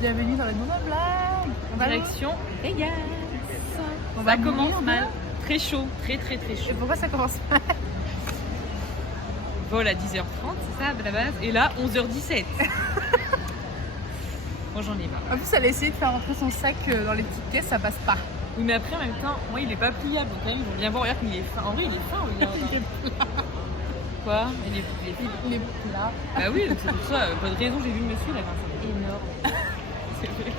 Bienvenue dans le monoblague. Direction Vegas. On va Ça commence mourir, mal. Très chaud, très Et chaud. pourquoi ça commence mal? Vol à 10h30, c'est ça à la base. Et là, 11h17. Moi j'en ai marre. En plus, elle a essayé de faire rentrer son sac dans les petites caisses, ça passe pas. Oui, mais après en même temps, moi il est pas pliable. Donc quand même, ils vont bien voir. Regarde, il est fin. En vrai, il est fin. Regarde. Il est plat. Quoi il est fin. Il est plat. Bah oui, donc c'est pour ça. Pas de raison, j'ai vu le monsieur, il avait un sac énorme. C'est vrai.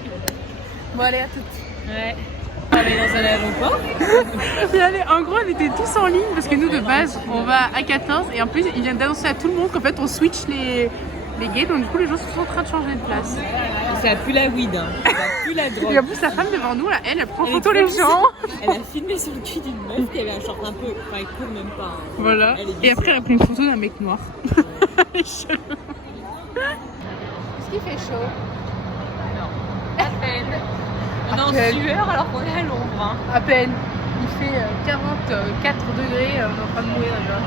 Bon, allez, à toutes. Ouais. On va aller dans un aéroport. Et allez, en gros, on était tous en ligne parce que nous, de base, on va à 14. Et en plus, ils viennent d'annoncer à tout le monde qu'en fait, on switch les gates. Donc, du coup, les gens sont en train de changer de place. Ça pue la weed, hein. Ça pue la drogue. Et en plus, la femme devant nous, là, elle prend Elle photo est les trop gens. Elle a filmé sur le cul d'une meuf qui avait un short un peu. Enfin, il court même pas. Hein. Voilà. Elle est Et après, elle a pris une photo d'un mec noir. Est-ce qu'il fait chaud? Non. À peine. On est en peine. sueur alors qu'on est à l'ombre. Hein. À peine. Il fait 44 degrés, on est en train de mourir déjà.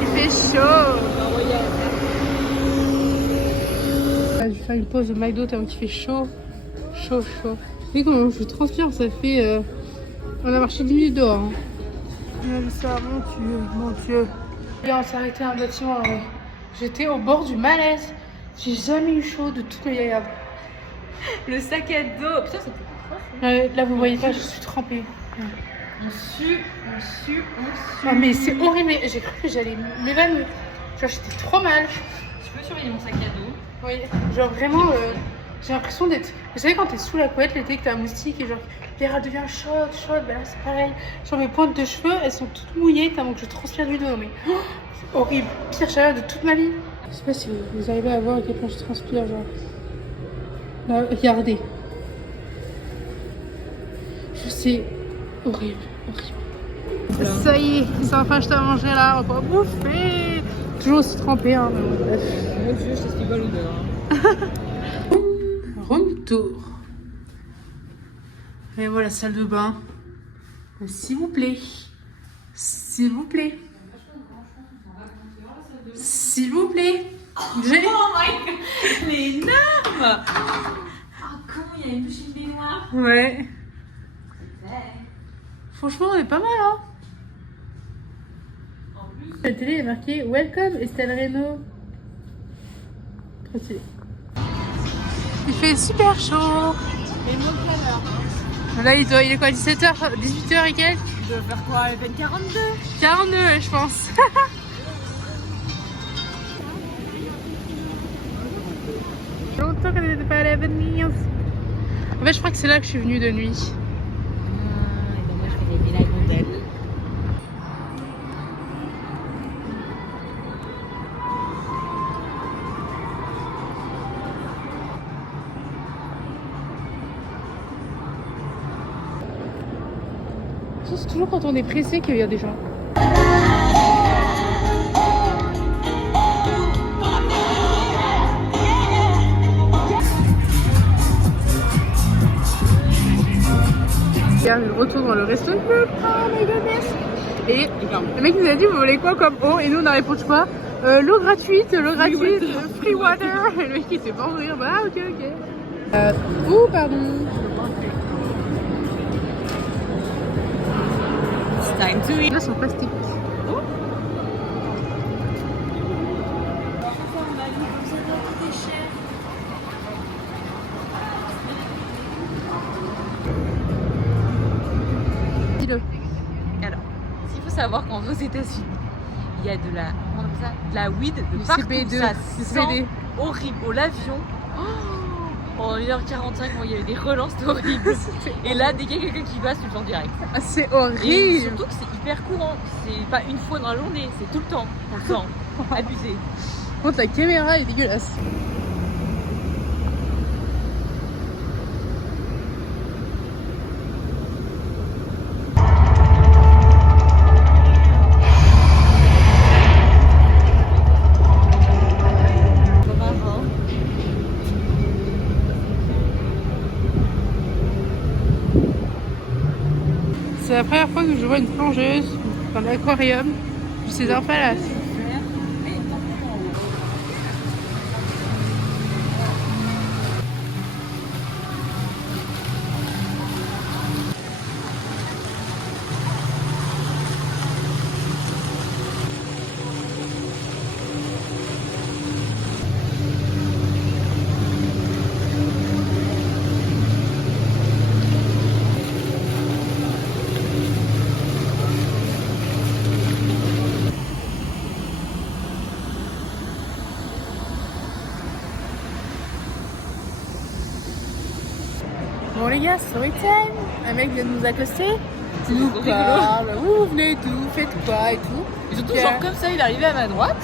Il fait chaud. Je vais faire une pause de McDo tellement qu'il fait chaud. Chaud. Et comment je transpire, ça fait... On a marché 10 minutes dehors. Hein. Même ça, mon Dieu. Et on s'est arrêté à un bâtiment. Ouais. J'étais au bord du malaise. J'ai jamais eu chaud de toute ma vie. Le sac à dos. Putain, ça Là, vous voyez pas, je suis trempée. On sue. Ah, mais c'est horrible. J'ai cru que j'allais m'évanouir. Genre, j'étais trop mal. Tu peux surveiller mon sac à dos? Oui, genre vraiment, j'ai l'impression d'être... Vous savez quand t'es sous la couette l'été, que t'as un moustique et genre l'air elle devient chaude, bah là c'est pareil. Genre mes pointes de cheveux, elles sont toutes mouillées tellement que je transpire du dos, mais c'est horrible. Pire chaleur de toute ma vie. Je sais pas si vous arrivez à voir à quel point je transpire, genre... Là, regardez. Je sais, horrible. Ça y est, ils sont enfin achetés à manger là, on va bouffer. Toujours aussi trempé, hein, mais bon, bref. Mon Dieu, je sais ce qu'il va l'odeur. Room tour. Et voilà, salle de bain. S'il vous plaît. S'il vous plaît. S'il vous plaît. J'ai... Oh my god, elle est énorme. Oh con, il y a une douche de baignoire. Ouais. Franchement, on est pas mal, hein. En plus, La télé est marquée Welcome Estelle Reynaud. Trop stylé. Il fait super chaud. et moins de chaleur. Là, il est quoi, 17h, 18h et quelques? Il doit faire quoi, à peine 42? 42, je pense. Longtemps qu'on n'était pas allé à Venise. En fait, je crois que c'est là que je suis venue de nuit. Et ben moi, je fais des villas rondelles. C'est toujours quand on est pressé qu'il y a des gens. Il y a le retour dans le resto. Oh my goodness. Et le mec nous a dit, vous voulez quoi comme eau? Et nous on a répondu quoi? L'eau gratuite, free water. Et le mec il s'est pas en rire. Bah ok. Où pardon? It's time to eat. Là c'est en plastique. Dis-le. Alors, il faut savoir qu'aux États-Unis, il y a de la, comment on appelle ça, de la weed de Du partout. CBD, Ça du sent CBD. horrible. Au l'avion, pendant 1h45, il y avait des relances horribles. Et là, dès qu'il y a quelqu'un qui passe, tu le sens direct. Ah, c'est Et horrible. surtout que c'est hyper courant. C'est pas une fois dans la journée, c'est tout le temps. On le sent. Abusé. Par contre la caméra est dégueulasse. C'est la première fois que je vois une plongeuse dans l'aquarium du César Palace. Bon les gars, story time. Un mec vient de nous accoster. Il nous trop parle, où vous venez et tout, faites quoi et tout. Et surtout, genre comme ça, il est arrivé à ma droite.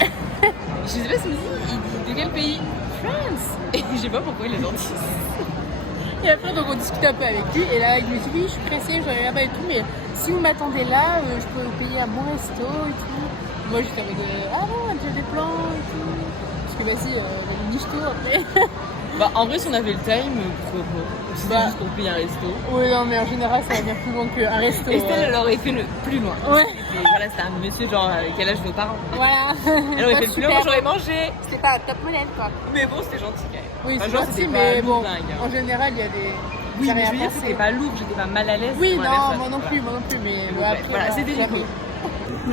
Je sais pas ce qu'il dit, il dit de quel pays? France. Et je sais pas pourquoi il est gentil. Et après donc on discute un peu avec lui et là il me dit oui je suis pressée, je vais là-bas et tout, mais si vous m'attendez là, je peux vous payer un bon resto et tout. Moi j'étais avec ah non, j'ai des plans et tout. Parce que vas-y, niche-toi après. Bah, en vrai, si on avait le time, pourquoi pas? Si c'était Bah. juste pour payer un resto. Oui non mais en général ça va bien plus loin qu'un resto. Estelle, elle aurait fait le plus loin. Ouais. Et voilà, c'est un monsieur, genre, avec quel âge vos parents? Voilà. Elle aurait fait le plus loin, moi j'aurais mangé. C'était pas un top modèle quoi. Mais bon, c'était gentil quand même. Oui Enfin, c'est genre, gentil c'était mais pas bon, dingue, hein. en général il y a des... Oui, j'ai mais rien je veux dire, pensé. c'était pas lourd, j'étais pas mal à l'aise. Oui pour la non, personne. moi non plus, mais Bon, après, voilà, c'était du coup.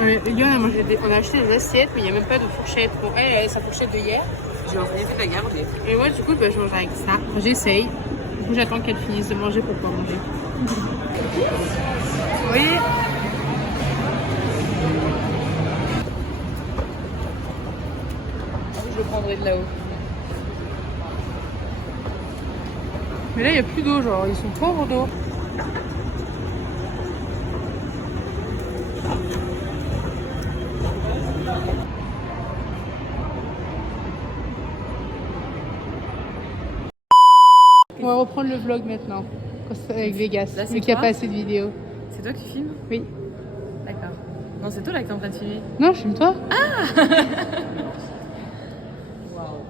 Les gars, on a acheté des assiettes, mais il n'y a même pas de fourchette. Bon, elle a sa fourchette de hier. J'ai envie de la garder. Et moi, du coup, bah, je mange avec ça. J'essaye. Du coup, j'attends qu'elle finisse de manger pour pouvoir manger. Oui. Je le prendrai de là-haut. Mais là, il n'y a plus d'eau, genre, ils sont pauvres d'eau. On va reprendre le vlog maintenant, avec Vegas, Là, c'est vu qu'il n'y a quoi pas assez de vidéos. C'est toi qui filmes? Oui. D'accord. Non, c'est toi là qui t'es en train de filmer. Non, je filme toi. Waouh.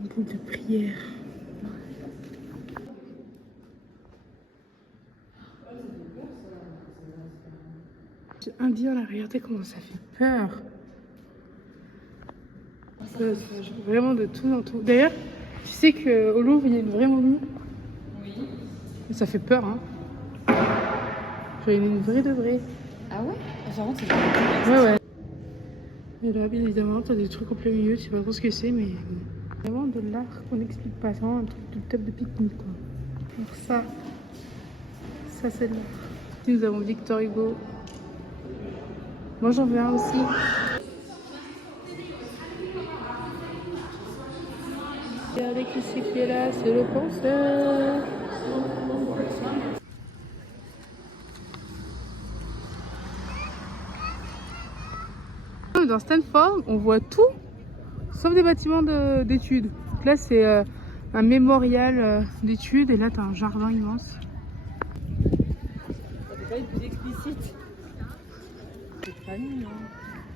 Une groupe de prière. C'est indien là, regardez comment ça fait peur. Vraiment de tout dans tout. D'ailleurs, tu sais qu'au Louvre, il y a une vraie momie. Oui. Ça fait peur, hein. Genre, il y en a une vraie de vraie. Ah ouais? Par contre, c'est Ouais, ouais. Et là, bien évidemment, t'as des trucs en plein milieu, tu sais pas trop ce que c'est, mais vraiment de l'art qu'on n'explique pas. C'est vraiment un truc de table de pique-nique, quoi. Donc ça c'est de l'art. Nous avons Victor Hugo. Moi, j'en veux un aussi. Regardez qui c'est qui est là, c'est le penseur. Dans Stanford, on voit tout, sauf des bâtiments d'études. Donc là, c'est un mémorial d'études, et là, t'as un jardin immense. Ça peut pas être plus explicite. C'est pas mignon.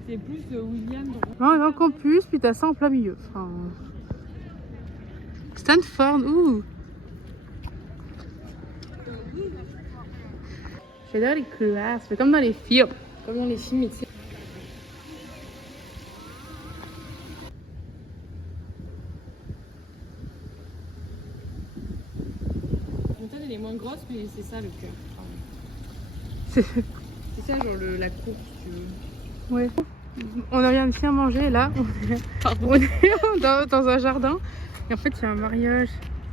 C'est plus William. Non, un campus, puis t'as ça en plein milieu. Enfin, Stanford, ouh. J'adore les classes, c'est comme dans les films. Comme dans les films, tu sais. La montagne elle est moins grosse, mais c'est ça le cœur. C'est- C'est ça, genre la cour, si tu veux. Ouais. On vient de bien manger là. Pardon. On est dans un jardin. Et en fait, il y a un mariage.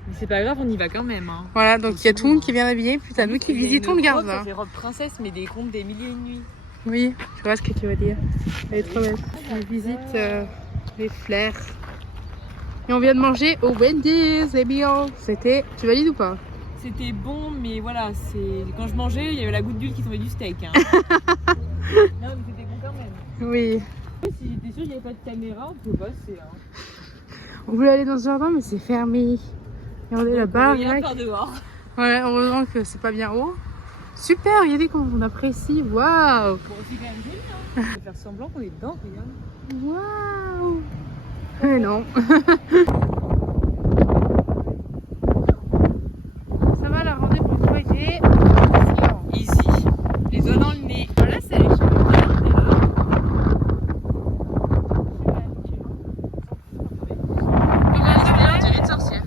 Mais c'est pas grave, on y va quand même. Hein. Voilà, donc il y a tout le monde qui vient habillé. Puis t'as nous qui Il y a visitons une le robe, gardien. Ça fait robe princesse, mais des contes des milliers et une nuits. Oui, je vois ce que tu veux dire. Elle est trop belle. On visite les fleurs. Et on vient de manger au Wendy's, les bien. C'était. Tu valides ou pas? C'était bon, mais voilà, c'est quand je mangeais, il y avait la goutte d'huile qui tombait du steak. Hein. Non, mais c'était bon quand même. Oui. Si j'étais sûre qu'il n'y avait pas de caméra, on peut passer. Hein. On voulait aller dans ce jardin, mais c'est fermé. Regardez là-bas. Il y a par dehors. Ouais, heureusement que c'est pas bien haut. Super, regardez comment on apprécie. Waouh! Bon, c'est quand même joli. Hein. On va faire semblant qu'on est dedans, regarde. Waouh! Mais non. Ça va la randonnée pour une fois, j'ai. Easy. Les doigts dans le nez. Voilà, c'est les cheveux. Regardez là. On dirait une sorcière.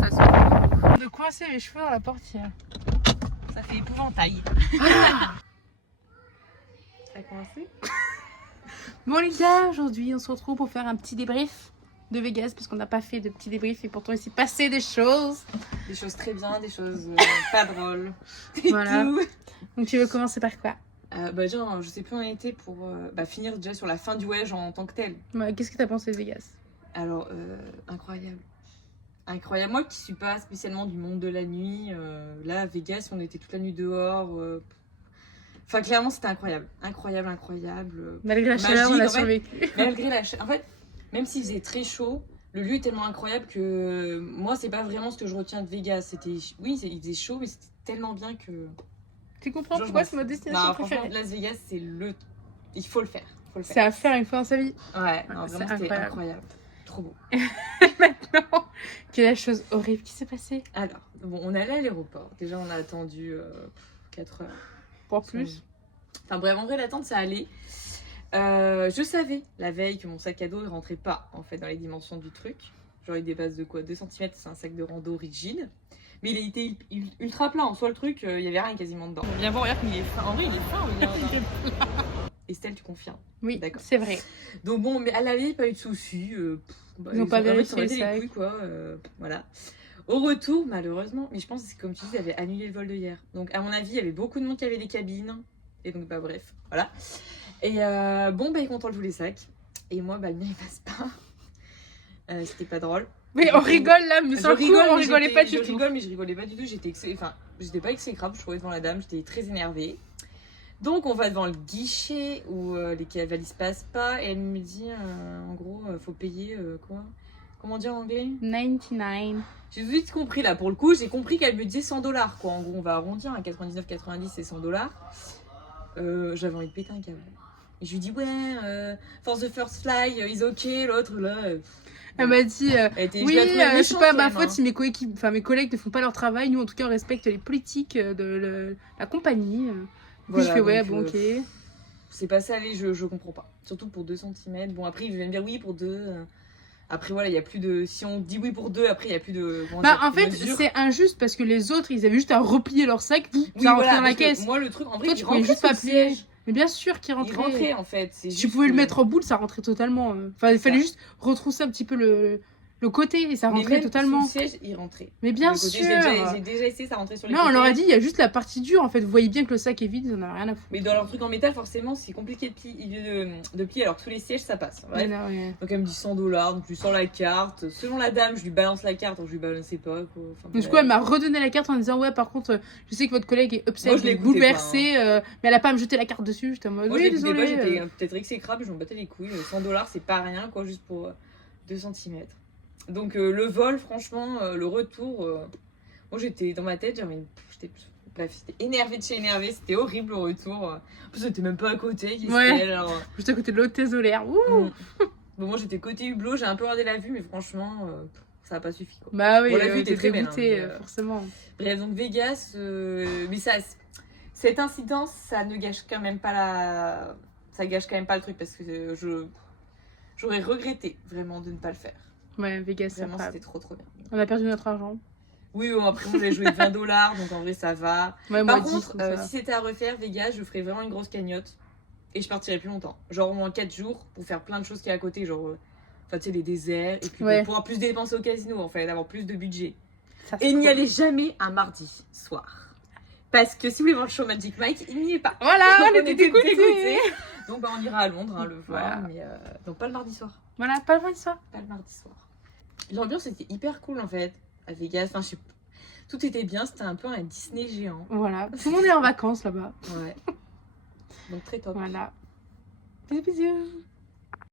Ça se De coincer mes cheveux dans la portière. Ça fait épouvantail. Ça a commencé? Bon les gars, aujourd'hui on se retrouve pour faire un petit débrief de Vegas parce qu'on n'a pas fait de petit débrief et pourtant il s'est passé des choses. Des choses très bien, des choses pas drôles. Voilà. Tout. Donc tu veux commencer par quoi? Bah déjà, je sais plus où on était pour finir déjà sur la fin du voyage en tant que tel. Ouais, qu'est-ce que t'as pensé de Vegas? Alors, incroyable. Incroyable. Moi qui suis pas spécialement du monde de la nuit, là, à Vegas, on était toute la nuit dehors. Enfin, clairement, c'était incroyable. Incroyable, incroyable. Malgré la chaleur, on a Magique, en fait. survécu. Malgré la chaleur. En fait, même s'il faisait très chaud, le lieu est tellement incroyable que moi, c'est pas vraiment ce que je retiens de Vegas. Oui, il faisait chaud, mais c'était tellement bien que. Tu comprends Genre, pourquoi c'est ma destination Non, franchement, préférée? Las Vegas, il faut le faire. C'est à faire une fois dans sa vie. Ouais, non, c'est vraiment, c'était incroyable. incroyable. Trop beau. Maintenant, quelle est la chose horrible qui s'est passée? Alors, bon, on allait à l'aéroport. Déjà, on a attendu 4 heures. Pour plus. Enfin bref, en vrai, l'attente, ça allait. Je savais la veille que mon sac à dos, il rentrait pas, en fait, dans les dimensions du truc. Genre, il dépasse de quoi 2 cm, c'est un sac de rando rigide. Mais il était ultra plat. En soi, le truc, il y avait rien quasiment dedans. Viens voir, regarde, il est fin. En vrai, il est fin, regarde. Estelle, tu confirmes? Oui, d'accord. C'est vrai. Donc bon, mais à l'aller, pas eu de soucis. Ils n'ont pas vérifié les ça. couilles, quoi. Voilà. Au retour, malheureusement, mais je pense que c'est comme tu dis, ils avaient annulé le vol de hier. Donc à mon avis, il y avait beaucoup de monde qui avait des cabines. Et donc, bref, voilà. Et ils contrôlent tous les sacs. Et moi, le mien, il passe pas. C'était pas drôle. Mais on rigole là, mais sans le coup, on rigolait pas du tout. Je rigole, mais je rigolais pas du tout. J'étais pas exécrable, je trouvais, devant la dame. J'étais très énervée. Donc on va devant le guichet où les valises passent pas et elle me dit en gros faut payer quoi? Comment dire en anglais? 99. J'ai tout de suite compris là, pour le coup j'ai compris qu'elle me disait 100 $ quoi. En gros on va arrondir, 99,90 c'est 100 $. J'avais envie de péter un câble. Et je lui dis ouais, for the first fly, is okay, l'autre là. Elle m'a dit oui, c'est pas ma faute si mes collègues ne font pas leur travail. Nous en tout cas on respecte les politiques de la compagnie. Voilà, je fais ouais, bon, ok. C'est pas ça, allez, je comprends pas. Surtout pour 2 cm. Bon, après, ils viennent me dire oui pour 2. Après, voilà, il y a plus de. Si on dit oui pour 2, après, il y a plus de. En fait, c'est injuste parce que les autres, ils avaient juste à replier leur sac, ça rentrait dans la caisse. Moi, le truc, en vrai, toi, tu pouvais juste pas plier. Mais bien sûr qu'il rentrait. Il rentrait, en fait. Si tu pouvais le mettre en boule, ça rentrait totalement. Enfin, il fallait juste retrousser un petit peu le côté et ça rentrait totalement. Sous le siège, il rentrait. Mais bien sûr. J'ai déjà essayé, ça rentrait sur les côtés. Non, on leur a dit, il y a juste la partie dure en fait. Vous voyez bien que le sac est vide, ils en ont rien à foutre. Mais dans leur truc en métal, forcément, c'est compliqué de plier alors que tous les sièges ça passe. Ouais. Donc elle me dit 100 $, donc je lui sors la carte. Selon la dame, je lui balance la carte, donc je lui balançais pas. Quoi. Enfin, du coup, elle m'a redonné la carte en disant ouais, par contre, je sais que votre collègue est upset, bouleversé, mais elle a pas à me jeter la carte dessus. J'étais en mode oui, désolé. J'étais peut-être exécrable, je m'en battais les couilles. 100 $, c'est pas rien, quoi, juste pour 2 cm. Donc le vol, franchement, le retour, moi j'étais dans ma tête, j'étais énervée de chez énervée, c'était horrible le retour. En plus, j'étais même pas à côté. Juste à côté de l'hôtesse de l'air. Bon, moi j'étais côté hublot, j'ai un peu regardé la vue, mais franchement, ça n'a pas suffi. Quoi. Bah oui, bon, la vue était très belle. Forcément. Bref, donc Vegas, mais cette incidence, ça ne gâche quand même pas ça gâche quand même pas le truc parce que j'aurais regretté vraiment de ne pas le faire. Ouais, Vegas, vraiment, c'était trop bien. On a perdu notre argent. Oui, bon, après, moi, j'ai joué 20 $, donc en vrai, ça va. Ouais, par contre, si c'était à refaire, Vegas, je ferais vraiment une grosse cagnotte et je partirais plus longtemps. Genre au moins 4 jours pour faire plein de choses qui est à côté, genre, tu sais, les déserts, et puis pour pouvoir plus dépenser au casino, en fait, avoir plus de budget. Et n'y allez jamais un mardi soir. Parce que si vous voulez voir le show Magic Mike, il n'y est pas. Voilà, on était dégoûtés. Donc, on ira à Londres, le voir, mais donc pas le mardi soir. Voilà, pas le mardi soir. Pas le mardi soir. L'ambiance était hyper cool en fait à Vegas. Enfin, tout était bien, c'était un peu un Disney géant. Voilà, tout le monde est en vacances là-bas. Ouais. Donc très top. Voilà. Bisous, bisous.